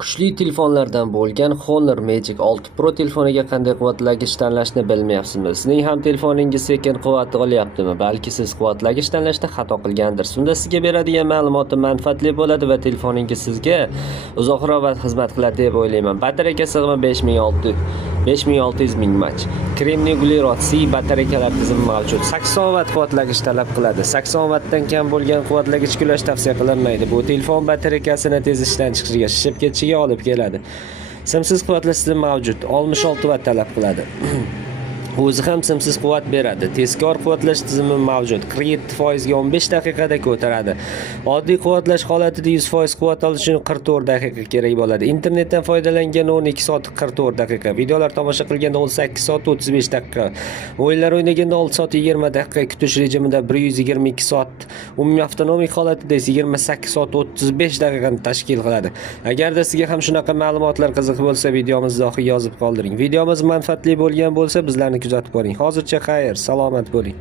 Kuchli telefonlardan bo'lgan Honor Magic 6 Pro telefoniga qanday quvvatlagich tanlashni bilmayapsizmi? Sizning ham telefoningiz sekin quvvat olyaptimi? Balki siz quvvatlagich tanlashda xato qilgandirsiz. Unda sizga beradigan ma'lumoti manfaatli bo'ladi va telefoningiz sizga uzoqroq vaqt xizmat qiladi deb o'ylayman. Batareya sig'imi 5600 mAh. Kremniy uglerod C batareyalar tizimi mavjud. 80 vatt quvvatlagich talab qiladi. 80 vattdan kam bo'lgan quvvatlagich ulash tavsiya qilinmaydi. Bu telefon batareyasini tez ishdan chiqishiga, shishib ketishiga olib keladi. Simsiz quvvatlash tizimi mavjud. 66 vatt talab qiladi. O'zi ham simsiz quvvat beradi. Tezkor quvvatlash tizimi mavjud. 47% ga 15 daqiqada ko'taradi. Oddiy quvvatlash holatida 100% quvvat olish uchun 44 daqiqa kerak bo'ladi. Internetdan foydalanganda 12 soat 44 daqiqa, videolar tomosha qilganda 18 soat 35 daqiqa, o'yinlar o'ynaganda 6 soat 20 daqiqa, kutish rejimida 122 soat, umumiy avtonomik holatida esa 28 soat 35 daqiqani tashkil qiladi. Agarda sizga ham shunaqa ma'lumotlar qiziq bo'lsa, videomiz izohiga yozib qoldiring. Videomiz manfaatli bo'lgan bo'lsa, bizlarni kuzatib boring. Hozircha xayr, salomat bo'ling.